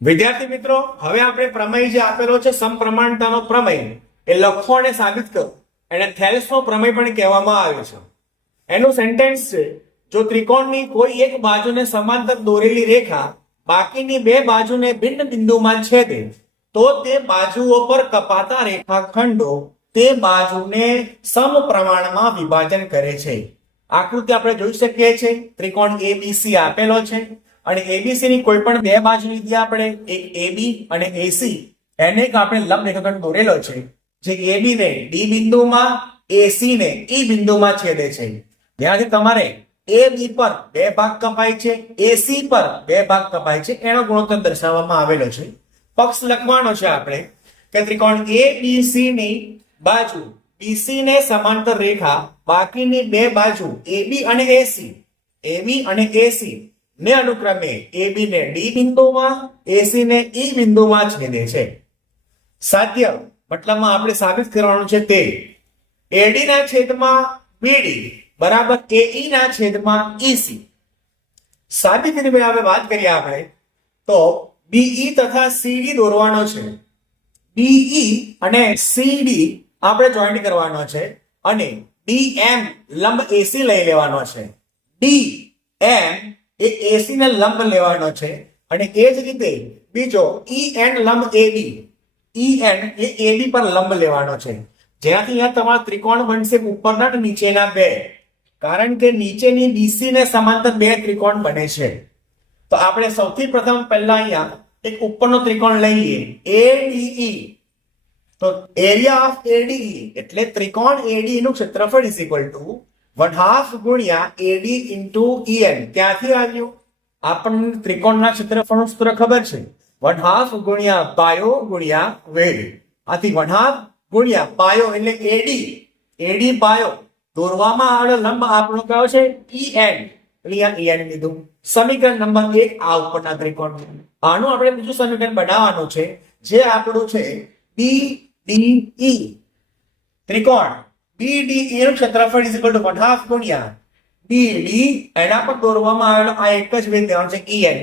વિદ્યાર્થી મિત્રો, હવે આપણે પ્રમેય જે આપેલો છે સમપ્રમાણતાનો પ્રમેય એ લખો અને સાબિત કરો. એને થેલ્સનો પ્રમેય પણ કહેવામાં આવે છે. એનું સેન્ટેન્સ છે, જો ત્રિકોણની કોઈ એક બાજુને સમાંતર દોરેલી રેખા બાકીની બે બાજુને ભિન્ન બિંદુમાં છેદે તો તે બાજુઓ પર કપાતા રેખાખંડો તે બાજુને સમપ્રમાણમાં વિભાજન કરે છે. આકૃતિ આપણે જોઈ શકીએ છીએ. ત્રિકોણ એબીસી આપેલો છે અને એબીસી ની કોઈ પણ બે બાજુ લીધી આપણે, એક એબી અને એસી. એને એક આપણે લંબ રેખાખંડ દોરેલો છે જે એબી ને ડી બિંદુમાં, એસી ને ઈ બિંદુમાં છેદે છે. ત્યાંથી તમારે એબી પર બે ભાગ કપાય છે, એસી પર બે ભાગ કપાય છે, એનો ગુણોત્તર દર્શાવવામાં આવેલો છે. પક્ષ લખવાનો છે આપણે કે ત્રિકોણ એબીસી ની બાજુ બીસી ને સમાંતર રેખા બાકીની બે બાજુ એબી અને એસી ને અનુક્રમે એબી ને ડી બિંદુમાં, એસી ને ઈ બિંદુમાં છેદે છે. સાધ્ય મતલબમાં આપણે સાબિત કરવાનું છે તે એડી ના છેદમાં બીડી બરાબર એઈ ના છેદમાં ઈસી. સાબિતીની આપણે વાત કરીએ આપણે તો બીઈ તથા સીડી દોરવાનો છે. બીઈ અને સીડી આપણે જોઈન્ટ કરવાનો છે અને ડીએમ લંબ એસી લઈ લેવાનો છે. ડીએમ એ એસી ને લંબ લેવાનો છે અને એ જ રીતે બીજો ઈએન લંબ એબી, ઈએન એ એબી પર લંબ લેવાનો છે. જેનાથી અહીંયા તમારા ત્રિકોણ બનશે ઉપરના અને નીચેના બે, કારણ કે નીચેની બીસી ને સમાંતર બે ત્રિકોણ બને છે. તો આપણે સૌથી પ્રથમ પહેલા અહીંયા એક ઉપરનો ત્રિકોણ લઈએ એડીઈ. તો એરિયા ઓફ એડીઈ એટલે ત્રિકોણ એડી નું ક્ષેત્રફળ ઇઝ ઇક્વલ ટુ 1/2 ગુણ્યા એડી ઇન્ટુ ઈએન. ક્યાંથી આવ્યું? આપણને ત્રિકોણના ક્ષેત્રફળનું સૂત્ર ખબર છે, 1/2 ગુણ્યા પાયો ગુણ્યા વેગ. આથી 1/2 ગુણ્યા પાયો એટલે એડી પાયો દોરવામાં આવેલો લંબ આપણો કયો છે ઈએન. અહીંયા ઈએન લીધું. સમીકરણ નંબર 1 આ ઉપરના ત્રિકોણ. આનું આપણે બીજું સમીકરણ બનાવવાનું છે જે આપણું છે BDE. ત્રિકોણ BDE નું ક્ષેત્રફળ ઇઝ ઇક્વલ ટુ 1/2 ગુણ્યા BD એના પર દોરવામાં આવેલો આ એક જ વેગ દેવાનો છે EN.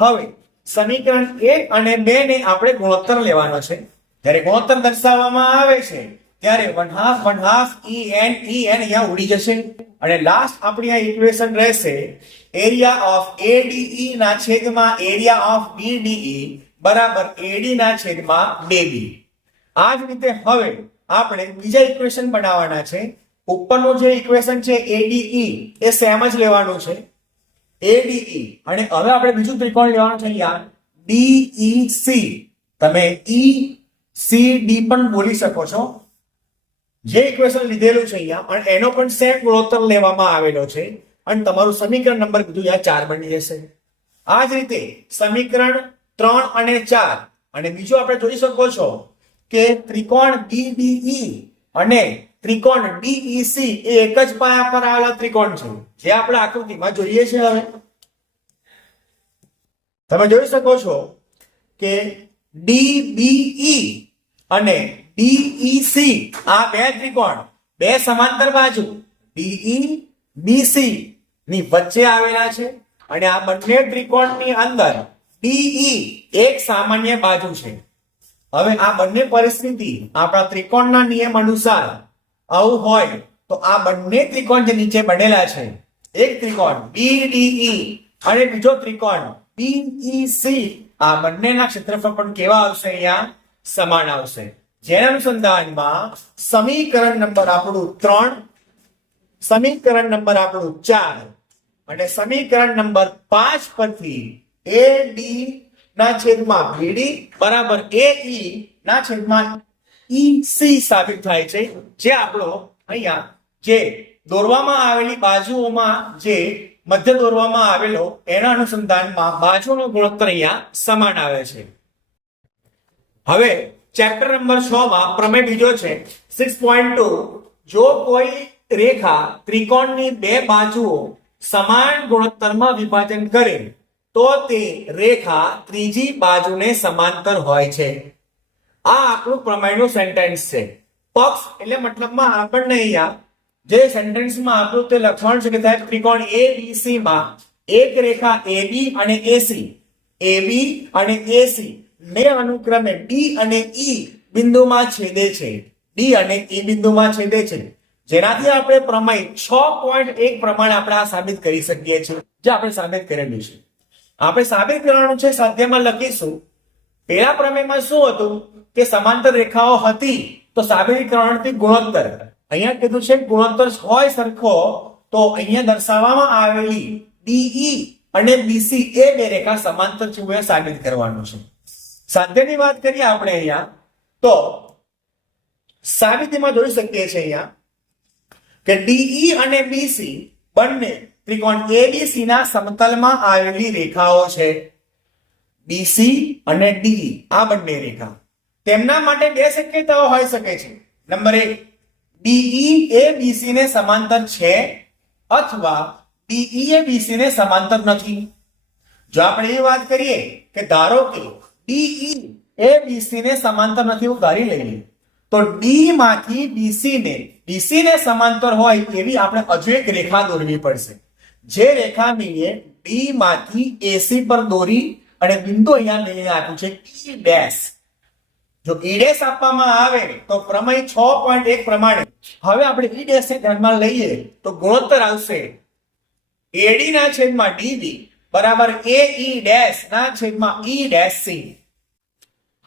હવે સમીકરણ 1 અને 2 ને આપણે ગુણોત્તર લેવાનો છે. જ્યારે ગુણોત્તર દર્શાવવામાં આવે છે ત્યારે 1/2 EN અહીંયા ઉડી જશે અને લાસ્ટ આપણી આ ઇક્વેશન રહેશે એરિયા ઓફ ADE ના છેદમાં એરિયા ઓફ BDE બરાબર AD ના છેદમાં BD. આ જ રીતે હવે આપણે બીજા ઇક્વેશન બનાવવાના છે. ઉપરનું જે ઇક્વેશન છે ADE એ સેમ જ લેવાનું છે ADE, અને હવે આપણે બીજું ત્રિકોણ લેવાનું છે અહીંયા DEC. તમે ECD પણ બોલી શકો છો. જે ઇક્વેશન લીધેલું છે અહીંયા અને એનો પણ સેમ ગુણોત્તર લેવામાં આવેલો છે અને તમારું સમીકરણ નંબર બીજું અહીંયા 4 બની જશે. આ જ રીતે સમીકરણ 3 અને 4 અને બીજું આપણે જોઈ શકો છો કે ત્રિકોણ BDE અને ત્રિકોણ DEC એ એક જ પાયા પર આવેલા ત્રિકોણ છે, જે આપણે આકૃતિમાં જોઈએ છે. હવે તમે જોઈ શકો છો કે DBE અને DEC આ બે ત્રિકોણ બે સમાંતર બાજુ DEBC ની વચ્ચે આવેલા છે અને આ બંને ત્રિકોણની અંદર DE એક સામાન્ય બાજુ છે. હવે આ બંને પરિસ્થિતિ આપણા ત્રિકોણના નિયમ અનુસાર આવું હોય તો આ બંને ત્રિકોણ જે નીચે બનેલા છે, એક ત્રિકોણ BDE અને બીજો ત્રિકોણ DEC, આ બંનેના ક્ષેત્રફળ પણ કેવા આવશે? અહીંયા સમાન આવશે. જેના અનુસંધાનમાં સમીકરણ નંબર આપણું 3, સમીકરણ નંબર આપણું 4 અને સમીકરણ નંબર 5 પરથી AD ના છેદમાં BD બરાબર AE ના છેદમાં EC સાબિત થાય છે. જે આપણો અહીંયા જે દોરવામાં આવેલી બાજુઓમાં જે મધ્ય દોરવામાં આવેલો એના અનુસંધાનમાં બાજુનો ગુણોત્તર અહીંયા સમાન આવે છે. હવે ચેપ્ટર નંબર 6 માં પ્રમેય બીજો છે 6.2. જો કોઈ રેખા ત્રિકોણની બે બાજુઓ સમાન ગુણોત્તરમાં વિભાજન કરે તો તે રેખા ત્રીજી બાજુને સમાંતર હોય છે. આ આપણું પ્રમેયનું સેન્ટેન્સ છે. પક્ષ એટલે મતલબમાં આપણને અહીંયા જે સેન્ટેન્સમાં આપણું તે લખવાનું છે કે સાહેબ ત્રિકોણ ABC માં એક રેખા AB અને AC AB અને AC ને અનુક્રમે D અને E બિંદુમાં છેદે છે. D અને E બિંદુમાં છેદે છે, જેનાથી આપણે પ્રમેય 6.1 પ્રમાણે આપણે આ સાબિત કરી શકીએ છીએ, જે આપણે સાબિત કરેલું છે. આપણે સાબિત કરવાનું છે, સ્વાધ્યાયમાં લખીશું. પહેલા પ્રમેયમાં શું હતું કે સમાંતર રેખાઓ હતી તો સાબિત કરવાનું હતું ગુણોત્તર. અહીંયા કીધું છે ગુણોત્તર હોય સરખો તો અહીંયા દર્શાવવામાં આવેલી DE અને BC એ બે રેખા સમાંતર છે એ સાબિત કરવાનું છે. સાધ્યની વાત કરીએ આપણે અહીંયા તો સાબિતીમાં જોઈ શકીએ છીએ અહીંયા કે DE અને BC બંને ત્રિકોણ ABC ના સમતલમાં આવેલી રેખાઓ છે. BC અને DE આ બંને રેખા, તેમના માટે બે શક્યતાઓ હોઈ શકે છે. નંબર 1, DE એ BC ને સમાંતર છે અથવા DE એ BC ને સમાંતર નથી. જો આપણે એ વાત કરીએ કે ધારો કે DE એ BC ને સમાંતર નથી એવું ધારી લઈએ તો D માંથી BC ને સમાંતર હોય એવી આપણે હજુ એક રેખા દોરવી પડશે. જે રેખાને D માંથી AC પર દોરી અને બિંદુ અહીંયા લઈને આપ્યું છે E'. જો E' આપવામાં આવે તો પ્રમેય 6.1 પ્રમાણે હવે આપણે E' ને ધ્યાનમાં લઈએ તો ગુણોત્તર આવશે AD ના છેદમાં DB બરાબર AE' ના છેદમાં E'.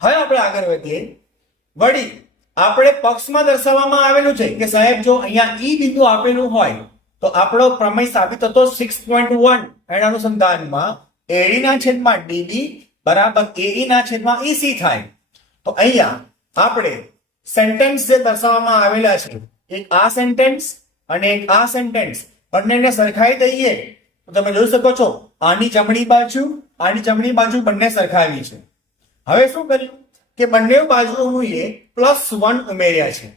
હવે આપણે આગળ વધીએ. વળી આપણે પક્ષમાં દર્શાવવામાં આવેલું છે કે સાહેબ જો અહીંયા E બિંદુ આપેલું હોય તો આપણો પ્રમેય સાબિત થતો 6.1 એના અનુસંધાનમાં AD ના છેદમાં DB બરાબર AE ના છેદમાં EC થાય. તો અહીંયા આપણે સેન્ટેન્સ જે દર્શાવવામાં આવેલા છે, એક આ સેન્ટેન્સ અને એક આ સેન્ટેન્સ બંનેને સરખાવી દઈએ તો તમે જોઈ શકો છો આની જમણી બાજુ બંને સરખાવી છે. હવે શું કર્યું કે બંને બાજુ હું +1 ઉમેર્યા છે.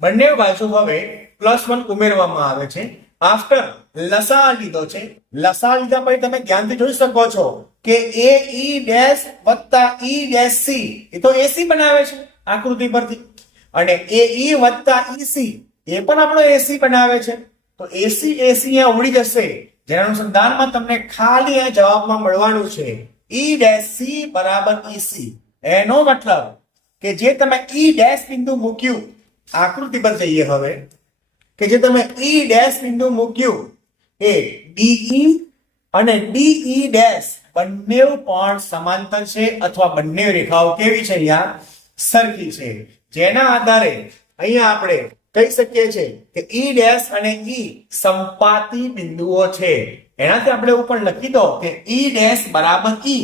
બંને બાજુ હવે +1 ઉમેરવામાં આવે છે. આફ્ટર લસા લીધો છે. લસા લીધા પછી તમે ધ્યાનથી જોઈ શકો છો કે AE' વત્તા EC એ તો AC બનાવે છે આકૃતિ પરથી, અને AE વત્તા EC એ પણ આપણો AC બનાવે છે. તો AC અહીંયા ઉડી જશે, જેના અનુસંધાનમાં તમને ખાલી આ જવાબમાં મળવાનું છે EC બરાબર EC. એનો મતલબ કે જે તમે E' બિંદુ મૂક્યું, આકૃતિ પર જઈએ હવે, કે જે તમે E' બિંદુ મૂક્યું એ DE અને DE' બંને પણ સમાંતર છે અથવા બંને રેખાઓ કેવી છે અહીંયા સરખી છે. જેના આધારે અહીંયા આપણે કહી શકીએ છીએ કે E' અને E સંપાતી બિંદુઓ છે. એનાથી આપણે એવું પણ લખી દો કે E' બરાબર E.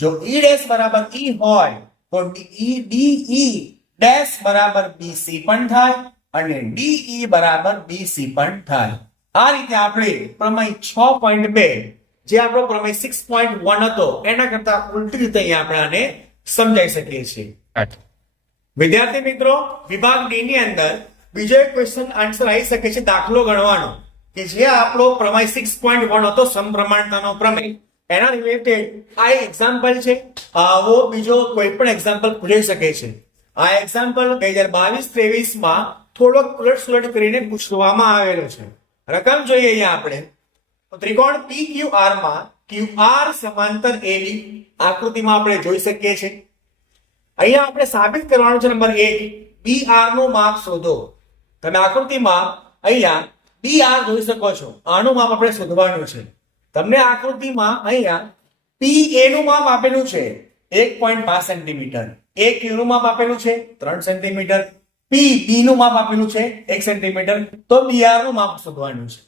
જો E' બરાબર E હોય તો DE' બરાબર BC પણ થાય અને DE બરાબર BC પણ થાય. આ રીતે આપણે પ્રમેય 6.2 જે આપણો પ્રમેય 6.1 હતો એના કરતા ઉલટી રીતે અહીંયા આપણે આને સમજાઈ શકીએ છીએ. વિદ્યાર્થી મિત્રો, વિભાગ D ની અંદર બીજો એક ક્વેશ્ચન આન્સર આવી શકે છે દાખલો ગણવાનો, કે જે આપણો પ્રમેય 6.1 હતો સમપ્રમાણતાનો પ્રમેય, એના રિલેટેડ આ એક્ઝામ્પલ છે. આવો બીજો કોઈ પણ એક્ઝામ્પલ પૂછી શકે છે. આ એક્ઝામ્પલ 2022-23 માં થોડોક ઉલટ કરીને પૂછવામાં આવેલો છે. રકમ જોઈએ અહીંયા આપણે તો ત્રિકોણ PQR માં QR સમાંતર AB આકૃતિમાં આપણે જોઈ શકીએ છીએ. અહીંયા આપણે સાબિત કરવાનું છે નંબર 1, BR નું માપ શોધો. તમે આકૃતિમાં અહીંયા BR જોઈ શકો છો, આનું માપ આપણે શોધવાનું છે. તમને આકૃતિમાં અહીંયા PA નું માપ આપેલું છે 1.5 સેન્ટીમીટર, AQ નું માપ આપેલું છે 3 સેન્ટીમીટર, PB નું માપ આપેલું છે 1 સેન્ટીમીટર. તો BR નું માપ શોધવાનું છે.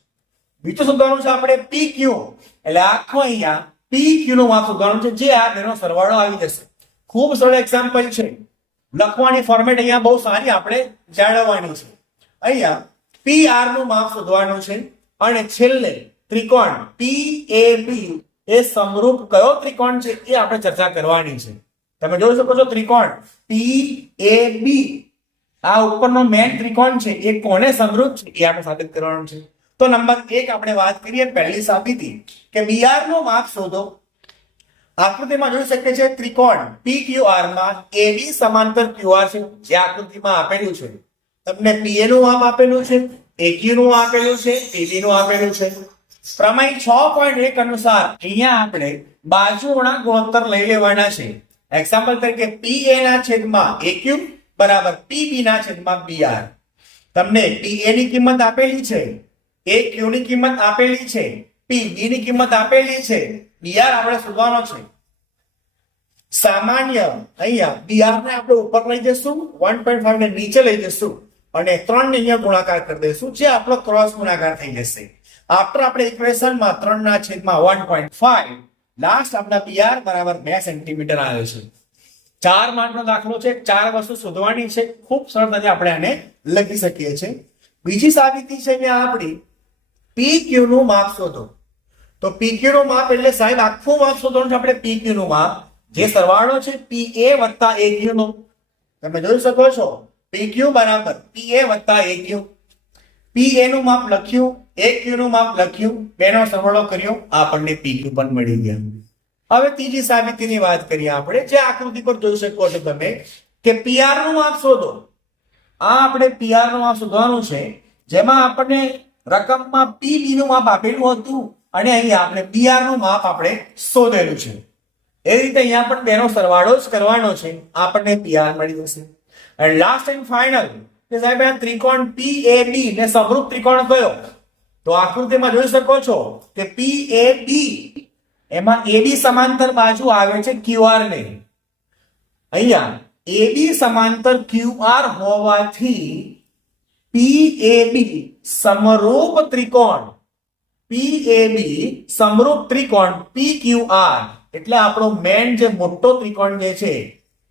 બીજું શોધવાનું છે આપણે PQ, એટલે આખો અહીંયા PQ નું માપ શોધવાનું છે, જે આ બેનો સરવાળો આવી જશે. ખૂબ સરળ એક્ઝામ્પલ છે. લખવાની ફોર્મેટ અહીંયા બહુ સારી આપણે જાળવવાની છે. અહીંયા PR નું માપ શોધવાનું છે અને છેલ્લે ત્રિકોણ PAB એ સમરૂપ કયો ત્રિકોણ છે એ આપણે ચર્ચા કરવાની છે. તમે જોઈ શકો છો ત્રિકોણ PAB આ ઉપરનો મેઇન ત્રિકોણ છે એ કોને સમરૂપ છે એ આપણે સાબિત કરવાનું છે. તો નંબર 1 આપણે વાત કરીએ પહેલી સાબિતી કે BR નું માપ શોધો. આકૃતિમાં જોઈ શકીએ છીએ ત્રિકોણ PQR માં AB સમાંતર QR છે, જે આકૃતિમાં આપેલું છે. તમને PA નું માપ આપેલું છે, AQ નું આપેલું છે, PB નું આપેલું છે. પ્રમેય 6.1 અનુસાર અહીંયા આપણે બાજુઓના ગુણોત્તર લઈ લેવાના છે. એક્ઝામ્પલ તરીકે PA ના છેદમાં AQ બરાબર PB ના છેદમાં BR. તમને PA ની કિંમત આપેલી છે, AQ ની કિંમત આપેલી છે, PB ની કિંમત આપેલી છે, BR આપણે શોધવાનો છે. સામાન્ય અહીંયા BR ને આપણે ઉપર લઈ જશું, 1.5 ને નીચે લઈ જશું અને 3 ને અહીંયા ગુણાકાર કરી દઈશું, જે આપણો ક્રોસ ગુણાકાર થઈ જશે. આફ્ટર આપણે ઇક્વેશનમાં 3 ના છેદમાં 1.5 લાસ્ટ આપણા BR બરાબર 2 સેન્ટીમીટર આવે છે. 4 માર્કનો દાખલો છે, 4 વસ્તુ શોધવાની છે. ખૂબ સરળતાથી આપણે આને લખી શકીએ છીએ. બીજી સાબિતી છે કે આપણી PQ નું માપ શોધો. તો PQ નું માપ એટલે સાહેબ આખું માપ શોધવાનું છે આપણે. PQ નું માપ જે સરવાળો છે PA વત્તા AQ નો, તમે જોઈ શકો છો PQ બરાબર PA વત્તા AQ. PA નું માપ લખ્યું, AQ નું માપ લખ્યું, બેનો સરવાળો કર્યો, આપણને PQ પણ મળી ગયા. હવે ત્રીજી સાબિતીની વાત કરીએ આપણે, જે આકૃતિ પર જોઈ શકો છો તમે કે PR નું માપ શોધો. આ આપણે PR નું માપ શોધવાનું છે, જેમાં આપણને રકમમાં PB નું માપ આપેલું હતું અને અહીંયા આપણે PR નું માપ આપણે શોધેલું છે. એ રીતે અહીંયા પણ બેનો સરવાળો જ કરવાનો છે, આપણને PR મળી જશે. અને લાસ્ટ એન્ડ ફાઇનલ કે સાહેબ આ ત્રિકોણ PAB ને સમરૂપ ત્રિકોણ કયો? તો આકૃતિમાં જોઈ શકો છો કે PAB એમાં AB સમાંતર બાજુ આવે છે QR ને. અહીંયા AB સમાંતર QR હોવાથી PAB સમરૂપ ત્રિકોણ, PAB સમરૂપ ત્રિકોણ PQR એટલે આપણો મેન જે મોટો ત્રિકોણ જે છે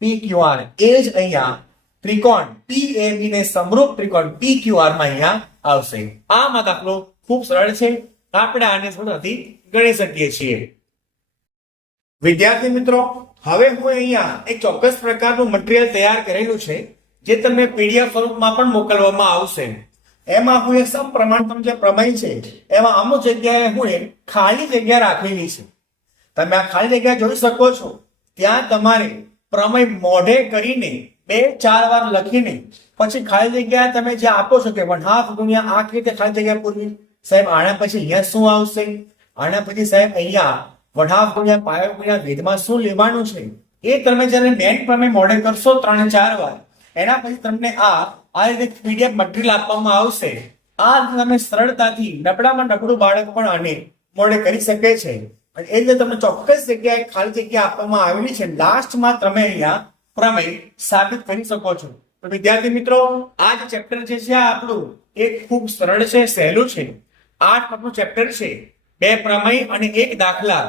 PQR, એ જ અહીંયા ત્રિકોણ PAB ને સમરૂપ ત્રિકોણ PQR માં અહીંયા આવશે. આમાં દાખલો ખૂબ સરળ છે, આપણે આને સરળતાથી ગણી શકીએ છીએ. વિદ્યાર્થી મિત્રો, હવે હું અહીંયા એક ચોક્કસ પ્રકારનું મટીરીયલ તૈયાર કરેલું છે, જે તમને PDF સ્વરૂપમાં પણ મોકલવામાં આવશે. એમાં હું એક સમપ્રમાણતમ જે પ્રમેય છે એમાં અમુક જગ્યાએ હું એક ખાલી જગ્યા રાખેલી છે. તમે આ ખાલી જગ્યા જોઈ શકો છો. ત્યાં તમારે પ્રમેય મોઢે કરીને 2-4 વાર લખીને પછી ખાલી જગ્યા તમે જે આપો છો કે 1/2 ગુણ્યા આ રીતે ખાલી જગ્યા પૂરવી. સાહેબ આના પછી અહીંયા શું આવશે? આના પછી સાહેબ અહીંયા 1/2 ગુણ્યા પાયો ગુણ્યા ભેદમાં શું લેવાનું છે, એ તમે જ્યારે મેન પ્રમેય મોઢે કરશો 3-4 વાર, એના પછી તમને આ રીતે PDF મટીરીયલ આપવામાં આવશે. આ તમે સરળતાથી નબળામાં નબળું બાળક પણ આને મોઢે કરી શકે છે. અને એ રીતે તમને ચોક્કસ જગ્યાએ ખાલી જગ્યા આપવામાં આવેલી છે, લાસ્ટમાં તમે અહીંયા પ્રમેય સાબિત કરી શકો છો. તો વિદ્યાર્થી મિત્રો, આ જે ચેપ્ટર જે છે આપણું એ ખૂબ સરળ છે, સહેલું છે. 8 માર્કનું ચેપ્ટર છે, 2 પ્રમેય અને 1 દાખલા.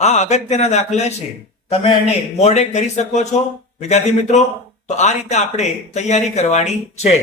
આ અગત્યના દાખલા છે, તમે એને મોઢે કરી શકો છો. વિદ્યાર્થી મિત્રો, તો આ રીતે આપણે તૈયારી કરવાની છે.